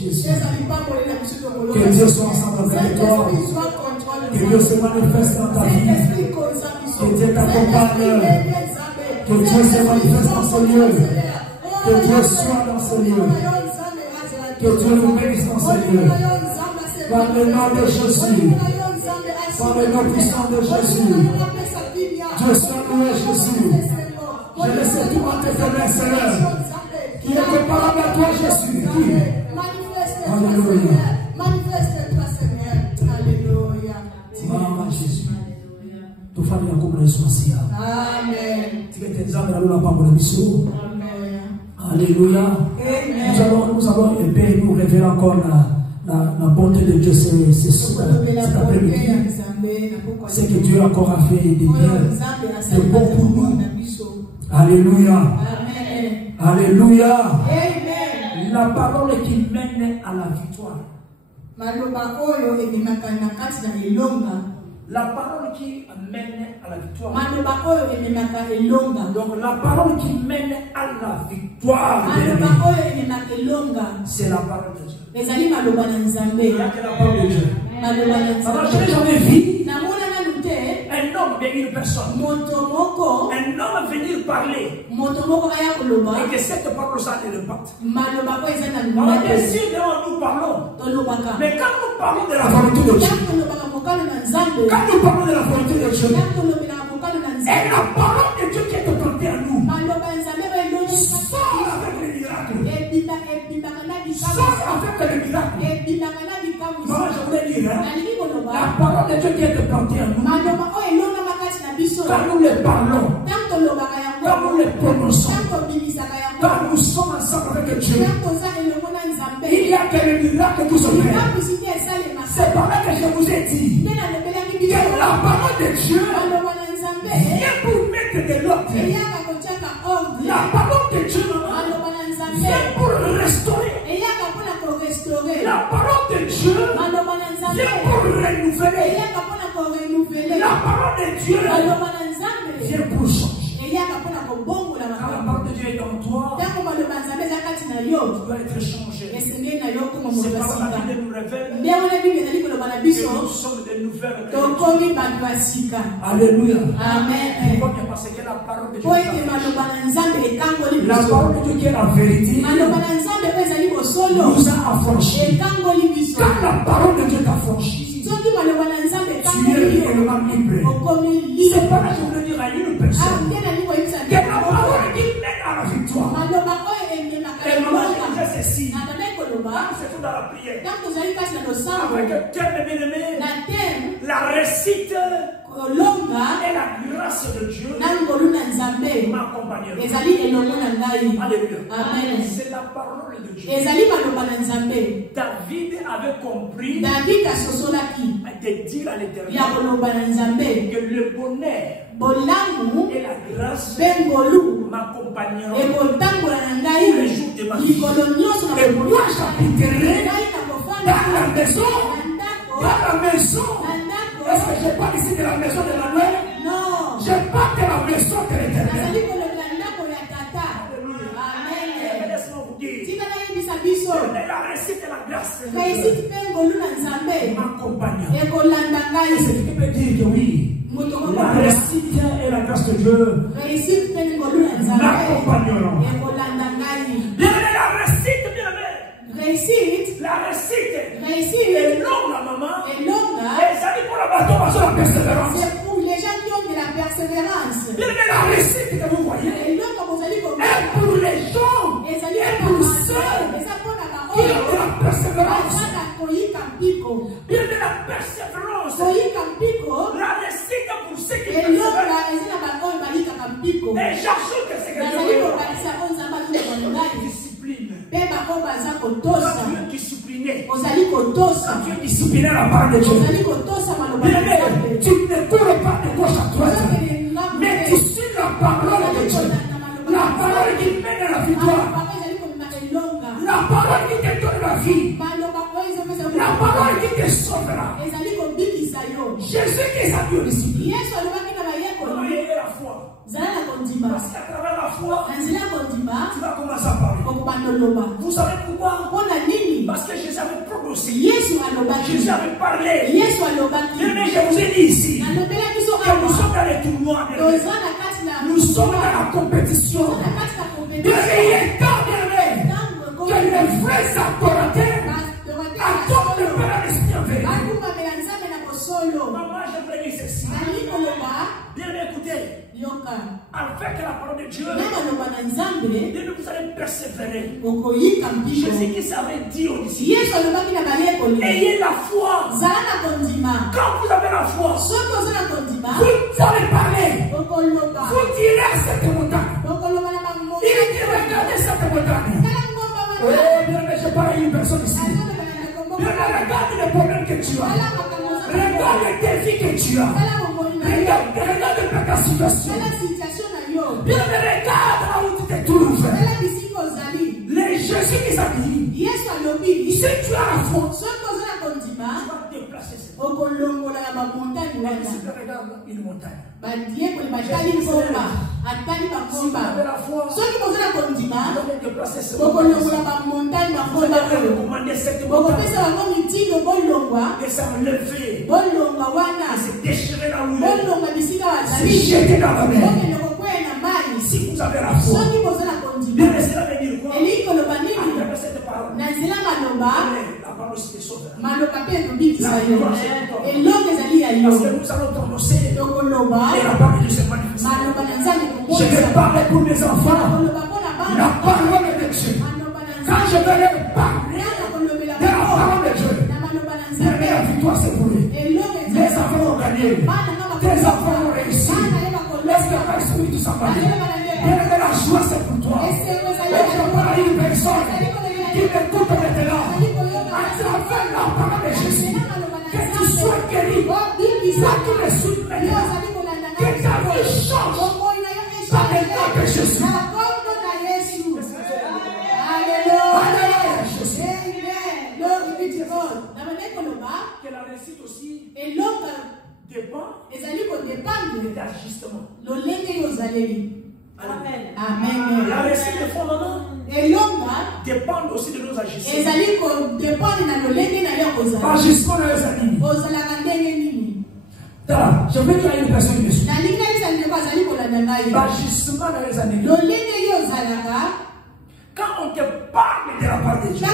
Jésus. Que Dieu soit ensemble avec toi. Que Dieu se manifeste dans ta vie. Que Dieu t'accompagne. Que Dieu se manifeste dans ce lieu. Que Dieu soit dans ce lieu. Que Dieu nous bénisse dans ce lieu. Par le nom de Jésus. Par le nom puissant de Jésus. Dieu soit loué, Jésus. Je laisse tout à tes faiblesses, Seigneur. Qui est comparable à toi, Jésus. Alléluia. Manifeste-toi, Seigneur. Alléluia. Maman Jésus. Tu fais bien comme le soir. Amen. Tu es tes âmes dans la parole de Bissou. Alléluia. Nous allons nous révéler encore la bonté de Dieu cet après-midi. C'est que Dieu encore a fait des biens, de bon pour nous. Alléluia. Amen. Alléluia. Amen. La parole qui mène à la victoire. La parole qui mène à la victoire. Donc la parole qui mène à la victoire, c'est la parole de Dieu. Il n'y a que la parole de Dieu. Alors je n'ai jamais vu un homme venir personne. Un homme venir parler. Et que cette parole ça ne reparte. Alors bien sûr, nous parlons. Mais quand nous parlons de la volonté de Dieu, quand nous parlons de la volonté de Dieu, et la parole de Dieu qui est autorité à nous, sort avec les miracles. Sort avec les miracles. Moi, je voulais dire, la parole de Dieu qui est autorité à nous, quand nous les parlons, quand nous les prononçons, quand nous sommes ensemble avec Dieu, il y a que les miracles qui se font. C'est par là que je vous ai dit que la parole de Dieu vient pour mettre de l'ordre. La parole de Dieu vient pour restaurer. La parole de Dieu vient pour renouveler. La parole de Dieu vient pour changer. Quand la parole de Dieu est en toi, tu dois être changé. C'est par la Bible nous révèle que nous sommes des nouvelles créatures. Alléluia. Amen. Pourquoi? Parce que la parole de Dieu est la parole de Dieu qui est la vérité nous a affranchis. Quand la parole de Dieu t'a affranchi, tu es réellement libre. C'est pas là que je veux dire à une personne que la parole qui mène à la victoire. Et maman, je disais ceci. C'est tout dans la prière. Avec un thème bien-aimé, la récite et la grâce de Dieu m'accompagneront. Alléluia. C'est la parole de Dieu. David avait compris de dire à l'Éternel que le bonheur et la grâce m'accompagneront tous les jours de ma vie. Et moi j'habiterai dans la maison. Est-ce que je parle ici de la maison de la mère? Non. Je parle de la maison de l'Éternel. Laisse-moi vous dire. La réussite et la grâce m'accompagnent. Est-ce que tu peux dire que oui? La réussite et la grâce de Dieu m'accompagneront. La réussite est longue, maman. Et ça dit pour la bâton sur la persévérance. C'est pour les gens qui ont de la persévérance. La réussite que vous voyez est pour les gens et pour ceux qui ont de la persévérance. Bien de la persévérance. La réussite pour ceux qui persévèrent. Et j'ajoute que c'est que discipline. Quand tu es discipliné, tu es discipliné à la parole de Dieu. Tu ne cours pas de gauche à droite, mais tu suis la parole de Dieu. La parole qui mène à la victoire. La parole qui te donne la vie. La parole qui te sauvera. Jésus qui s'appuie au disciple. La foi. Parce qu'à travers la foi, tu vas commencer à parler. Vous savez pourquoi? Parce que Jésus avait prononcé. Jésus avait parlé. Mais je vous ai dit ici que nous sommes dans les tournois. Nous sommes dans la compétition. Il est temps que les vrais adorateurs attendent le Père l'Esprit en vérité. Maman, je voulais dire ceci. Bien écoutez. Avec la parole de Dieu, vous allez persévérer. Jésus qui savait dire aux disciples, ayez la foi. Quand vous avez la foi, vous allez parler. Vous direz à cette montagne. Il dit, regardez cette montagne. Oh, bien, mais je parle à une personne ici. Bien, regarde les problèmes que tu as. Regarde les défis que tu as. Regarde ta situation. Bien, mais regarde là où tu te trouves. Les Jésus qui s'habillent. Si tu as la foi, tu vas déplacer cette montagne. Regarde une montagne. Si vous avez la foi, bien laissez la venir quoi? La parole c'est sauveur. Parce que nous allons prononcer et la parole de se manifester. Je vais parler pour mes enfants la parole de Dieu. Quand je vais leur parler de la parole de Dieu, la victoire c'est pour eux. Les enfants ont gagné. Tes enfants ont réussi. Laisse la personne tout s'emballer. La joie c'est pour toi. Et je parle à une personne qui m'écoute maintenant. À travers la parole de Jésus, que tu sois guéri. Ça qui me suit maintenant. Que ta vie change. Dans le nom de Jésus. Alléluia Jésus. Que la réussite aussi dépend de l'ajustement. Amen. La réussite de fondement dépend aussi de nos agissements. Agissement dans les animaux. Je veux dire à une personne qui me suit. Agissement dans les animaux. Quand on te parle de la part de Dieu, on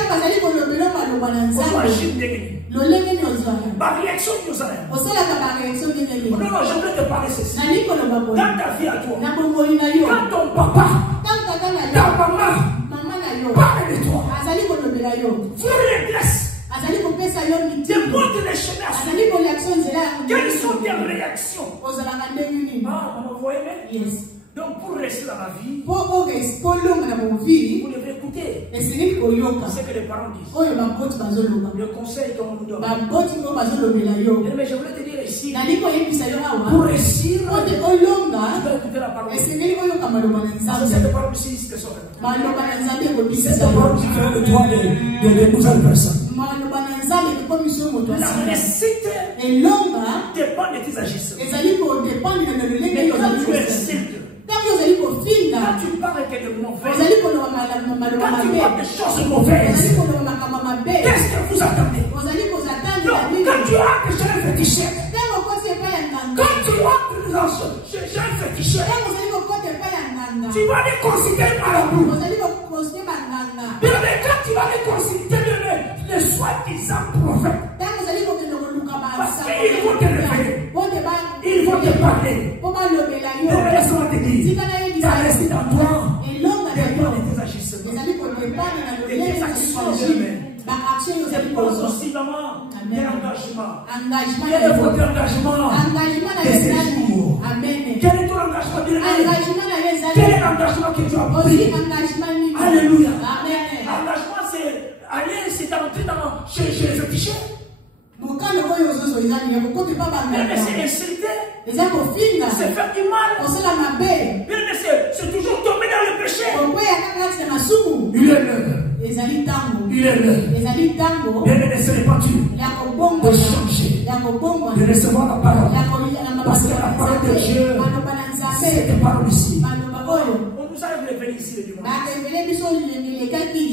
agit de ma réaction nous a. Non, je voulais te parler ceci. Dans ta vie à toi, quand ton papa, ta maman parle de toi, vous les blesse, te montre les chemins. Quelles sont tes réactions? Ah, vous voyez? Yes. Donc pour rester dans la vie, vous devez écouter ce que les parents disent. Le conseil qu'on nous donne. Mais je voulais te dire ici, pour réussir, tu dois écouter la parole. Cette parole ici, c'est sauveur. Cette parole qui fait de toi de nouvelles personnes. La réussite dépend de tes agissements. Mais quand tu réussisses, quand tu parles de mauvais, quand tu parles de choses mauvaises, qu'est-ce que vous attendez? Donc, quand tu as chez un féticheur, quand tu as chez un féticheur, tu vas les considérer marabout. Mais quand tu vas les considérer les soi-disant prophètes, parce qu'ils vont te réveiller, ils vont te parler. Mais laisse-moi te dire, ça reste dans toi, dépend de tes agissements. De tes actions. C'est possiblement de l'engagement. Quel est votre engagement de ces jours? Quel est ton engagement de l'année? Quel est l'engagement que tu as pris? Alléluia. L'engagement c'est aller, c'est entrer chez les féticheurs. Mais c'est insulter, c'est faire du mal, mais c'est toujours tomber dans le péché. Il est l'heure. Il est l'heure. Bien ne serait pas tu de changer, de recevoir la parole. Parce que la parole de Dieu, c'est cette parole ici. On pour ça que vous venez ici le dimanche.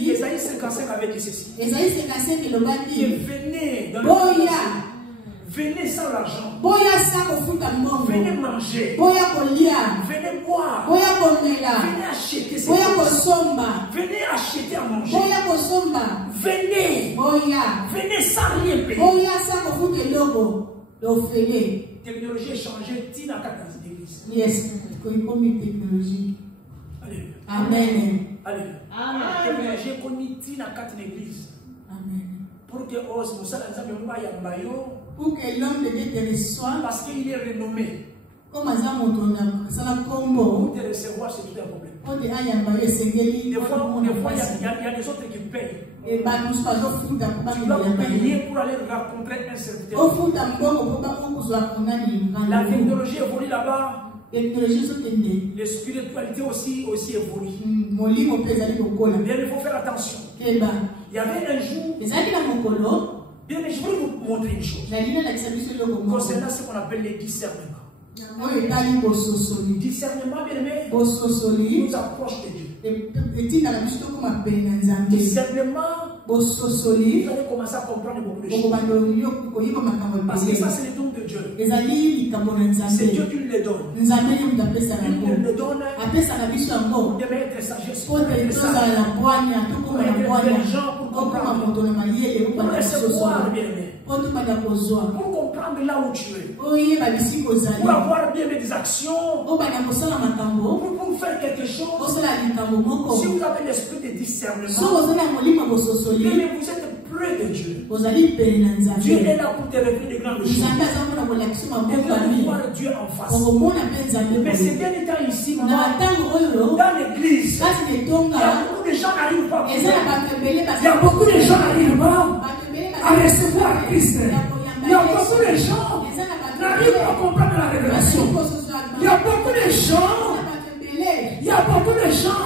Esaïe 55 avait dit ceci. Venez sans l'argent. Venez manger. Venez boire. Venez acheter ces choses. Venez acheter à manger. Venez. Venez sans rien payer. Technologie est changée. Tina 14 d'église. Yes, technologie. Alléluia. Amen. Alléluia. Technologie est connue. Tina 4 d'église. Amen. Pour que os pour que l'homme de Dieu te reçoive, parce qu'il est renommé. Comme ça, pour te recevoir, c'est tout un problème. Des fois, il y a des autres qui payent. Tu dois payer pour aller rencontrer un serviteur. La technologie évolue là-bas. Les spiritualités aussi évoluent. Bien, il faut faire attention. Il y avait un jour. Bien, je voulais vous montrer une chose. Concernant ce qu'on appelle les discernements. Discernement, bien aimé, nous approche de Dieu. Discernement, vous allez commencer à comprendre beaucoup de choses. Parce que ça, c'est le don de Dieu. C'est Dieu qui le donne. Il le donne pour être sagesse, pour être intelligent, pour comprendre, pour recevoir, bien aimé. Pour comprendre là où tu es. Pour avoir bien des actions. Pour faire quelque chose. Si vous avez l'esprit de discernement, mais vous êtes près de Dieu. Dieu est là pour te révéler de grandes choses. Et vous allez voir Dieu en face. Mais ces derniers temps ici, dans l'église, il y a beaucoup de gens qui n'arrivent pas. Il y a beaucoup de gens qui n'arrivent pas à recevoir Christ. Il y a beaucoup de gens qui n'arrivent pas à comprendre la révélation. Il y a beaucoup de gens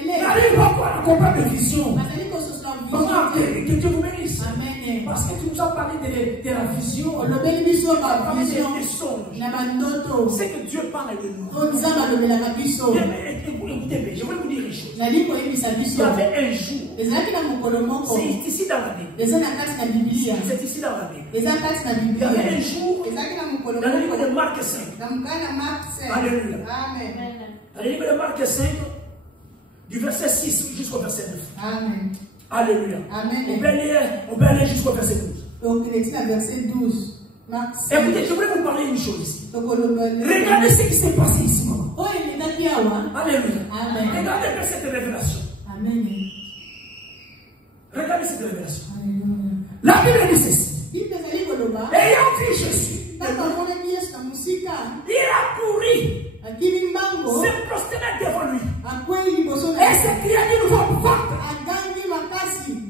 qui n'arrivent pas à comprendre la vision. Que Dieu vous bénisse. Parce que tu nous as parlé de la vision. Des songes. C'est que Dieu parle de nous. Écoutez, je voulais vous dire une chose. Il y avait un jour. C'est ici dans la Bible. C'est ici dans la Bible. Il y avait un jour dans le livre de Marc 5. Alléluia. Dans le livre de Marc 5, du verset 6 jusqu'au verset 9. Amen. Alléluia. Amen. On peut aller jusqu'au verset 12. Donc, il est verset 12. Écoutez, je voulais vous parler d'une chose ici. Regardez ce qui s'est passé ici, maman. Alléluia. Amen. Regardez cette révélation. Amen. Regardez cette révélation. Alléluia. La Bible dit ceci. Ayant vu Jésus, il a couru, s'est prosterné devant lui, et s'est crié d'une voix forte.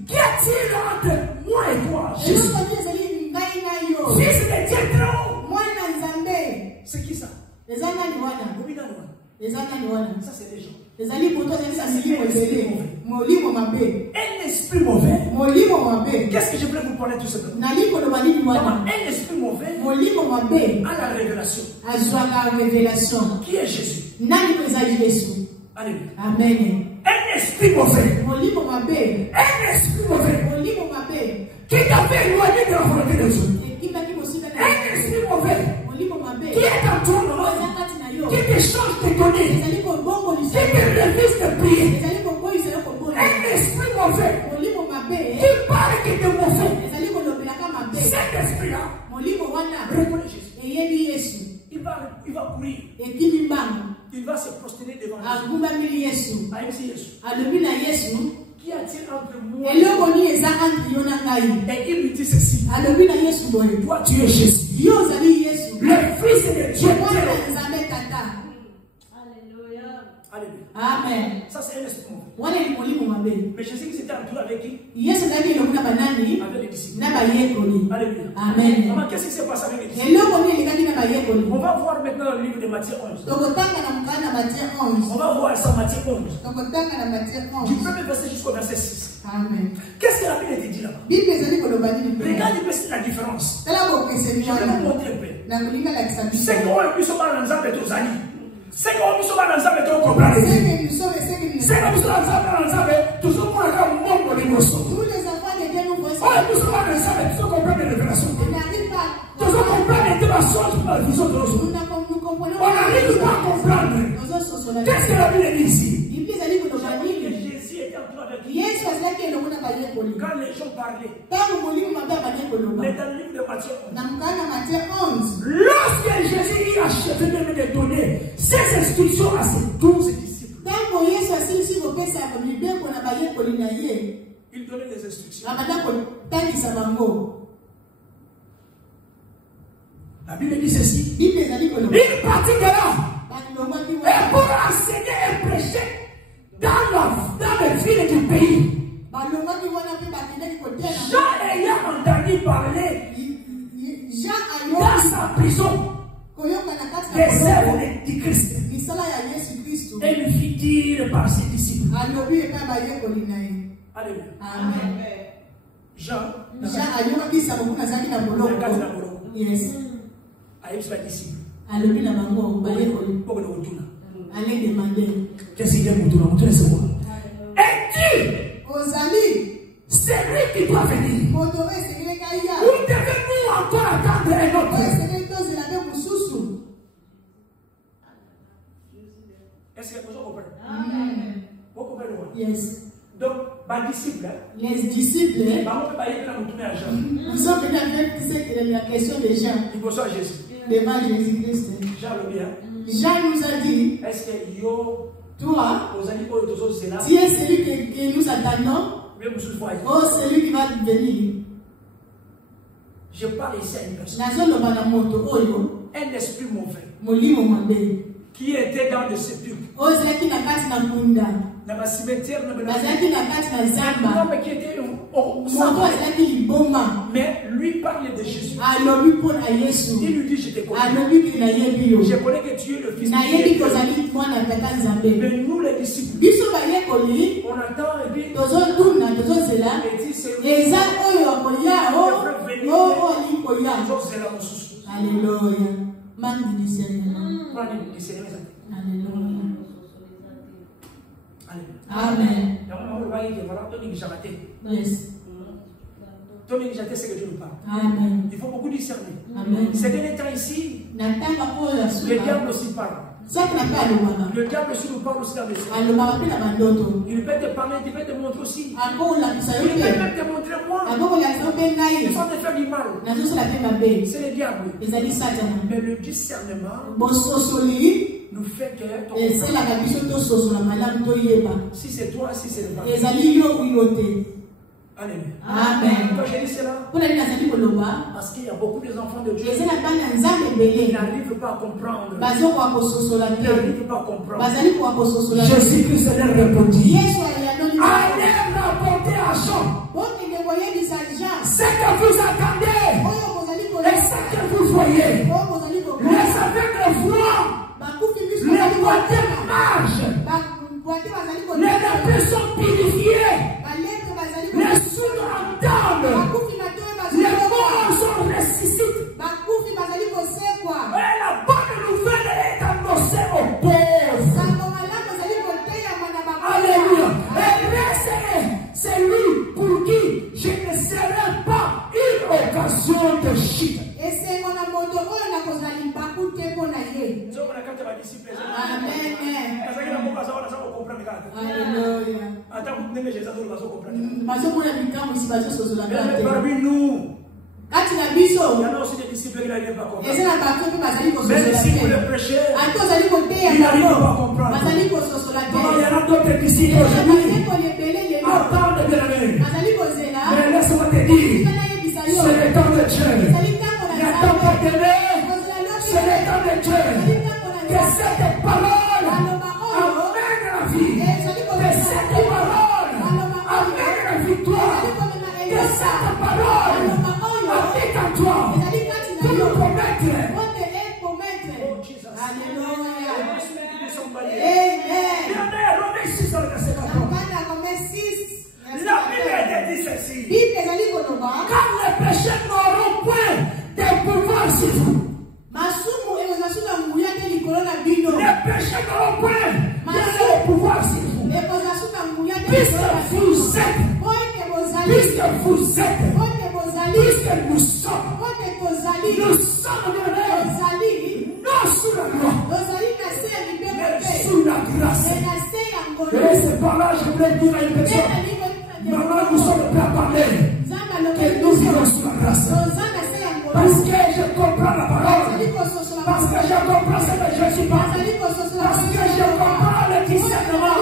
Qu'y a-t-il entre moi et toi, Jésus? Fils de Dieu très haut. C'est qui ça? Ça, c'est les gens. Un esprit mauvais. Qu'est-ce que je voulais vous parler tout simplement? Un esprit mauvais à la révélation. Qui est Jésus? Alléluia. Amen. Un esprit mauvais. Un esprit mauvais qui t'a fait éloigner de la volonté de Dieu. Un esprit mauvais qui est en ton nom, qui te change de donner, qui te refuse de prier. Un esprit mauvais qui parle que de mauvais. Cet esprit-là reconnaît Jésus. Il va courir. Il va se prosterner devant Jésus. Qu'y a-t-il entre moi et il lui dit ceci. Toi tu es Jésus, le Fils de Dieu. Alléluia. Amen. Ça c'est un esprit mauvais. Mais Jésus qui s'était entouré avec qui? Avec les disciples. Alléluia. Amen. Maman, qu'est-ce qui s'est passé avec les disciples? On va voir maintenant le livre de Matthieu 11. On va voir ça, Matthieu 11. Du premier verset jusqu'au verset 6. Amen. Qu'est-ce que la Bible te dit là-bas? Regarde un peu la différence. Je vais vous montrer un peu. C'est qu'on est plus souvent dans les C'est comme nous sommes dans l'ensemble, tu comprends. C'est comme nous sommes dans l'ensemble, tout ce monde a un monde de l'émotion. Tous les enfants de Dieu nous voient. Oh, nous sommes dans l'ensemble, tu comprends les révélations. On n'arrive pas. Tu comprends les démonstrations de la vision de l'autre. Nous comprenons. On n'arrive pas à comprendre. Qu'est-ce que la Bible dit ici? Jésus était en train de dire. Quand les gens parlaient, mais dans le livre de Matthieu 11, lorsque Jésus a achevé de donner ses instructions à ses 12 disciples, il donnait des instructions. La Bible dit ceci. Il partit de là. Et pour enseigner et prêcher dans les villes du pays. Jean ayant entendu parler dans sa prison des œuvres du Christ. Et lui fit dire par ses disciples. Alléluia. Amen. Jean Yes. Allez demander. Qu'est-ce qu'il y a pour toi? Es-tu c'est lui qui doit venir? Ou devez-nous encore attendre un autre? Est-ce que vous comprenez? Vous comprenez? Yes. Donc, les disciples, nous sommes venus avec la question de Jean. Devant Jésus-Christ. Jean nous a dit, est-ce que toi, tu es celui que nous attendons? Oh, celui qui va venir. Je parle ici à une personne. Un esprit mauvais qui était dans le sépulcre, dans le cimetière, qui était au sabbat. Mais lui parle de Jésus. Il lui dit, je te connais. Je connais que tu es le fils de Dieu. Mais nous les disciples, on attend et puis Alléluia. Manque de discernement. Amen. Yes. C'est que Dieu nous parle. Amen. Il faut beaucoup discerner. Amen. Ces derniers temps ici, le diable aussi parle. Le diable aussi nous parle aussi dans les esprits. Il peut te parler, il peut te montrer aussi. Il peut même te montrer moi. Il faut te faire du mal. C'est le diable. Mais le discernement nous fait que si c'est toi, si c'est le mal. Alléluia. Amen. Quand j'ai dit cela, parce qu'il y a beaucoup d'enfants de Dieu qui n'arrivent pas à comprendre. Ils n'arrivent pas à comprendre. Jésus-Christ leur répondit. Allez rapporter à Jean ce que vous attendez et ce que vous voyez. Les aveugles voient, les boiteux marchent, les lépreux sont purifiés. Les sourds entendent. Les morts sont ressuscités. Et la bonne nouvelle est annoncée aux pauvres. Alléluia. Et c'est lui pour qui je ne serai pas une occasion de chute. Parmi nous, il y en a aussi des disciples qui n'arrivent pas à comprendre. Même si vous le prêchez, ils n'arrivent pas à comprendre. Il y en a d'autres disciples aujourd'hui. Attendent de l'année. Mais laisse-moi te dire, c'est le temps de Dieu. N'attends pas de l'année. C'est le temps de Dieu. Que cette parole amène la vie. Que cette parole amène la victoire. Que cette parole habite en toi. Pour nous promettre. Oh, Jesus. Alléluia. Amen. Romains 6, verset 14. La Bible dit ceci. Car les péchés n'auront point de pouvoir sur vous. Les péché dans le point. Le pouvoir sur vous. Puisque vous êtes. Puisque nous sommes. Nous sommes non sous la loi, mais sous la grâce. Et c'est par là que je voulais dire à une personne. Maman, nous sommes prêts à parler. Que nous vivons sous la grâce. Parce que je comprends la parole. Parce que je comprends ce que Jésus parle. Parce que je comprends le discernement.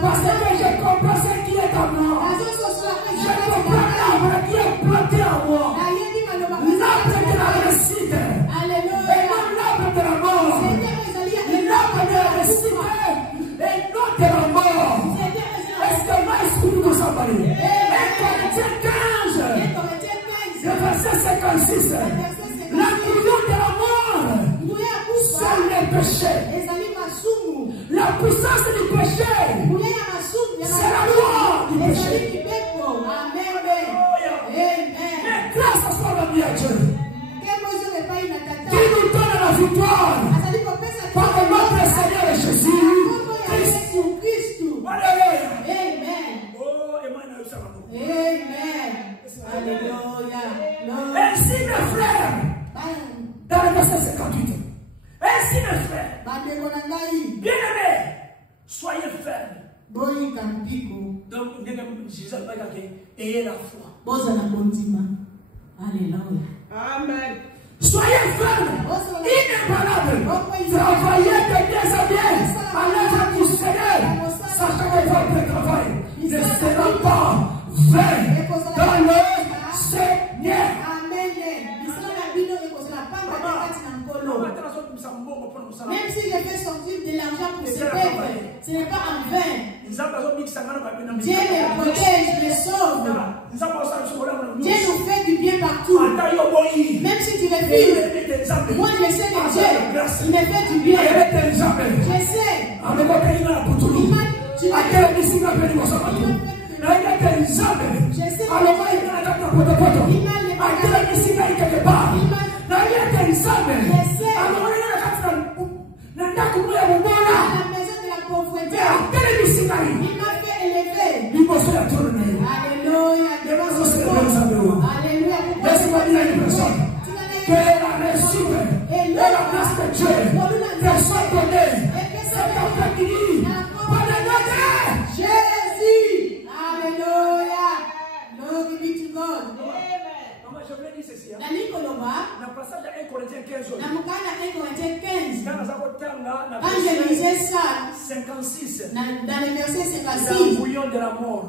Parce que je comprends ce qui est en moi. Je comprends l'arbre qui est planté en moi. L'arbre de la réussite. Et non l'arbre de la mort. L'arbre de la réussite. Et non de la mort. Est-ce que moi, est-ce que nous sommes allés? Et Corinthiens 15. Le verset 56. La couillon de la mort. C'est le péché. La puissance du péché. C'est la loi du péché. Mais grâce à soi, la vie à Dieu. Qui nous donne la victoire. Par notre Seigneur Jésus. Alléluia. Amen. Alléluia. Ainsi, mes frères, dans le verset 58, ainsi, mes frères, bien-aimés, soyez fermes. Donc, Jésus a dit, ayez la foi. Alléluia. Amen. Soyez fermes, inébranlables, travaillez de bien à bien à l'œuvre du Seigneur, sachant que votre travail ne sera pas vain dans le Seigneur. Même si je fais sortir de l'argent pour ce peuple, ce n'est pas en vain. Dieu les protège, les sauve. Dieu nous fait du bien partout. Même si tu refuses, moi je sais que Dieu, il me fait du bien. Je sais. La maison de la pauvreté. Il m'a fait élever. Alléluia. Alléluia. Laisse-moi dire à une personne que la réussite et la grâce de Dieu te sont données. C'est un fait qui dit par le nom de Jésus. Alléluia. Glory be to God. Maman, je voulais dire ceci. Dans le passage de 1 Corinthiens 15. Quand je lisais ça, 56. Dans le verset 56. Le bouillon de la mort.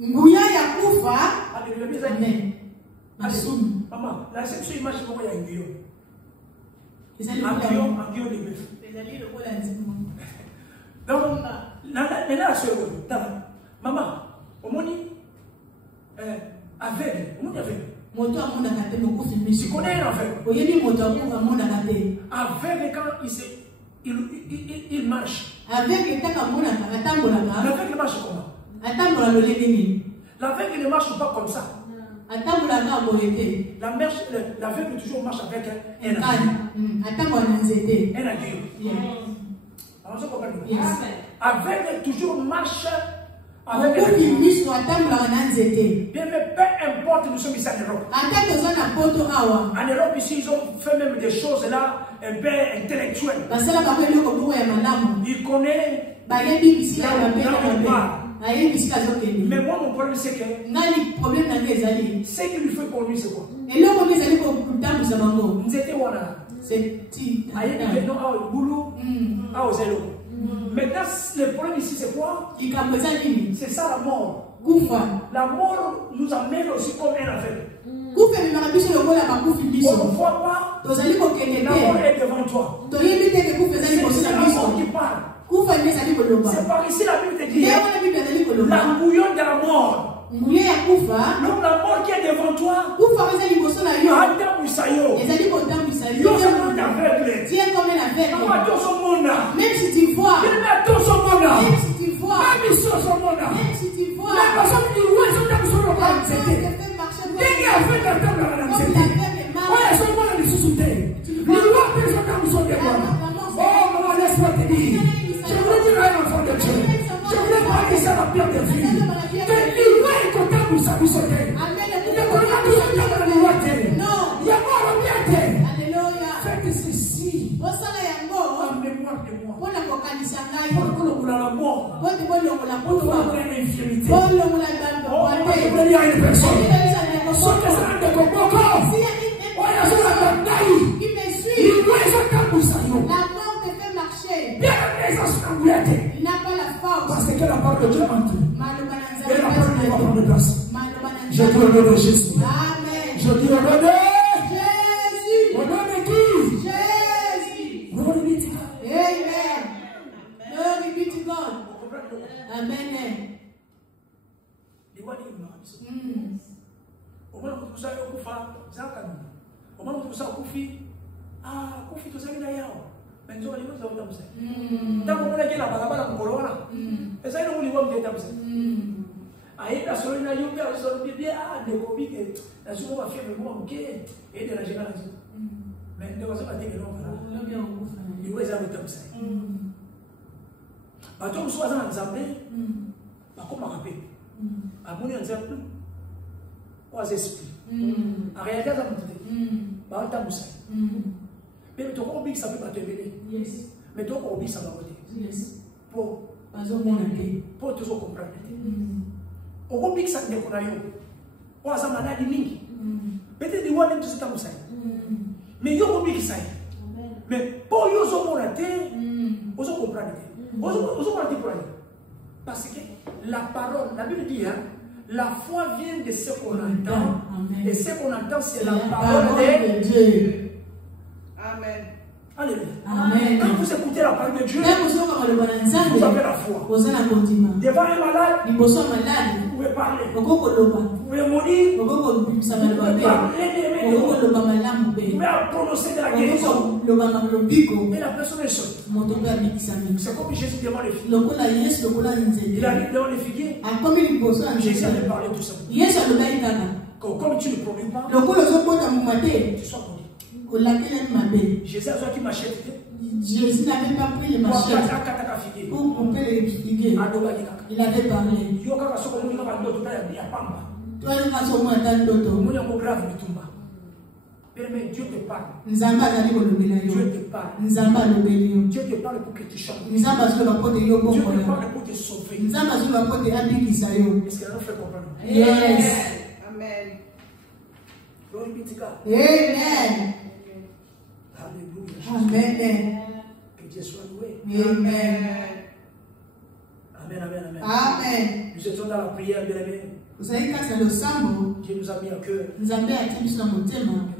Nguya ya kufa. Amen. Maman, la section image comment il y a un guillon. Un guillon de bœuf. Donc, la seconde, maman, au moins, aveugle, au moins aveugle. Tu connais un aveugle? Aveugle quand il marche. L'aveugle marche comment? L'aveugle ne marche pas comme ça. L'aveugle toujours marche avec un aiguillon. Aveugle toujours marche avec un aiguillon. Bien, mais peu importe, nous sommes ici en Europe. En Europe, ici, ils ont fait même des choses là, un peu intellectuelles. Ils connaissent. Mais moi, mon problème, c'est que ce qu'il lui fait pour lui, c'est quoi? Nous étions maintenant, le problème ici, c'est quoi? C'est ça la mort. La mort nous amène aussi comme un aveugle. On ne voit pas. La mort est devant toi. C'est la mort qui parle. C'est par ici la Bible te dit la bouillon de la mort. Donc la mort qui est devant toi, même si tu vois, oh, maman, laisse-moi te Faites ceci en mémoire de moi. Pour la mort, pour l'infirmité. On va dire à une personne, sauf que ça ne te comprend pas. Qui me suit, la mort te fait marcher. Il n'a pas la force. Parce que la parole de Dieu entre. Et la parole de Dieu va prendre place. Je dis au nom de Jésus. Amen. Je dis au nom de Jésus. Au nom de qui? Jésus. Glory be to God. Amen. Glory be to God. Amen. Mais tu comprends ça peut pas te venir. Yes. Mais tu comprends ça va voter. Yes. Pour toujours comprendre. On comprend que ça ne déconne pas. On a ça maladie mingi. Peut-être des fois même tout ça comme ça. Mais yo comprend ça. Mais pour yo zo mon terre, on se comprendre. On se comprendre pour aller. Parce que la parole, la Bible dit la foi vient de ce qu'on entend. Amen. Et ce qu'on entend c'est la parole de Dieu. Amen. Alléluia. Amen. Quand vous écoutez la parole de Dieu, vous avez la foi. Devant un malade, vous pouvez parler. Vous pouvez mourir. Vous pouvez parler des mots. Vous pouvez prononcer de la guérison. Et la personne est seule. C'est comme Jésus devant les figues. Il arrive devant les figuiers. Jésus avait parlé tout ça. Comme tu ne produis pas, tu sois maudit. Jésus a qui machette. Jésus n'avait pas pris les machette pour couper les figuiers. Il avait parlé. Toi, il va se mettre dans d'autres. Mais Dieu te parle. Dieu te parle. Dieu te parle pour que tu chantes. Dieu te parle pour te sauver. Est-ce qu'elle nous fait comprendre? Yes. Amen. Glory be to God. Amen. Alléluia. Amen. Que Dieu soit loué. Amen. Amen, amen, amen. Amen. Nous étions dans la prière, bien aimé. Dieu nous a mis à cœur. Nous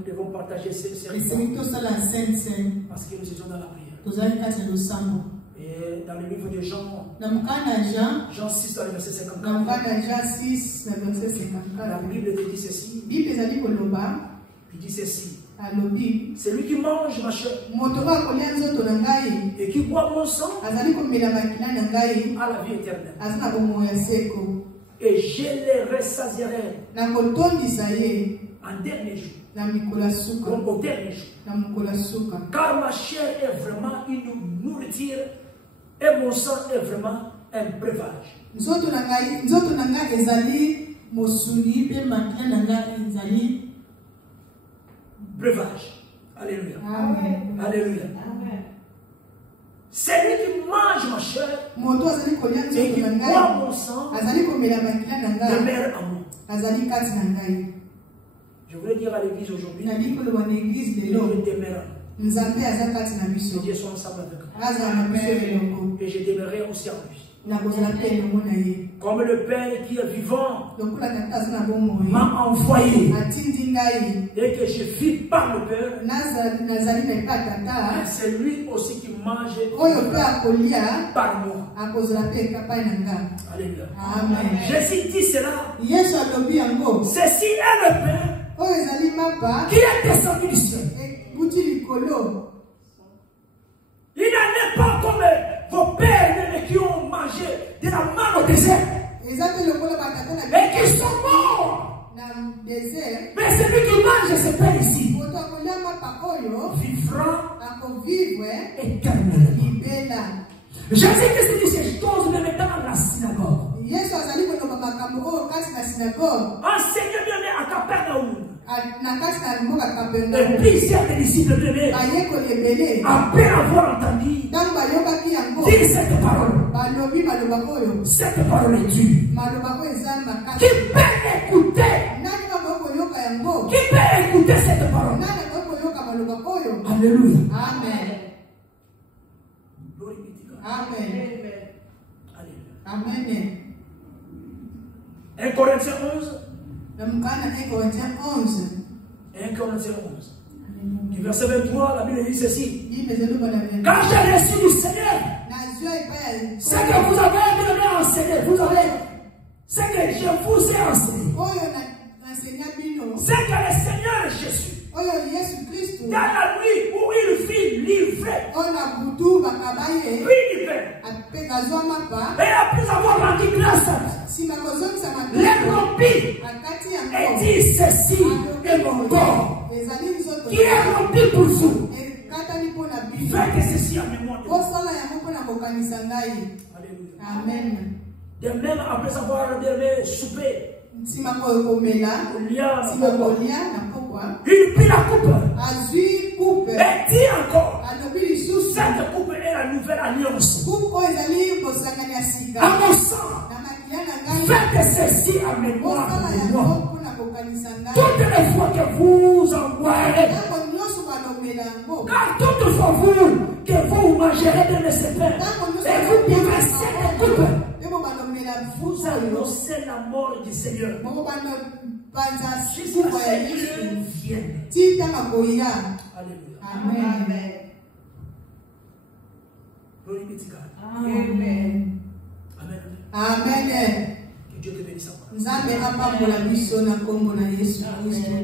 devons partager ces repas. Parce que nous étions dans la prière. Et dans le livre de Jean, Jean 6, dans le verset 54, la Bible te dit ceci. Il dit ceci. Celui qui mange ma chair et qui boit mon sang a la vie éternelle. Et je les rassasierai en dernier jour. Donc au dernier jour. Car ma chair est vraiment une nourriture et mon sang est vraiment un breuvage. Breuvage. Alléluia. Amen. Alléluia. Amen. Celui qui mange ma chair et qui boit mon sang demeure en moi. Je voulais dire à l'église aujourd'hui, il demeure en nous. Dieu soit ensemble avec nous. Et je demeurerai aussi en lui. Comme le Père qui est vivant m'a envoyé et que je vis par le Père, c'est lui aussi qui mange par moi. Alléluia. Jésus dit cela. Ceci est le Père qui est descendu du ciel. Il n'en est pas comme vos pères qui ont mangé de la manne au désert et qui sont morts. Mais celui qui mange ce pain ici vivra éternellement. Jésus qui se dit ces choses le mettant dans la synagogue. Enseignez bien à Capernaum. Et plusieurs des disciples bien après avoir entendu dire cette parole est dure. Qui peut écouter? Qui peut écouter cette parole? Alléluia. Amen. Amen. Amen. 1 Corinthiens 11. 1 Corinthiens 11. 1 Corinthiens 11. Du verset 23, la Bible dit ceci. Quand j'ai reçu du Seigneur, c'est que vous avez bien enseigné, ce que je vous ai enseigné. C'est que le Seigneur Jésus, dans la nuit où il fit livré, et après avoir rendu grâce, les rompit et dit ceci est mon corps qui est rompu pour vous. Faites ceci en mémoire de vous. Amen. De même, après avoir soupé, il prit la coupe et dit encore, cette coupe est la nouvelle alliance. À mon sang, faites ceci en mémoire de moi. Toutes les fois que vous en boirez, car toutefois que vous mangerez de ce pain et vous buvez cette coupe, vous annoncez la mort du Seigneur jusqu'à ce qu'il vienne. Alléluia. Amen. Amen. Amen. Que Dieu te bénisse encore. Nzambe apambola biso na kombo na Yesu Kristo.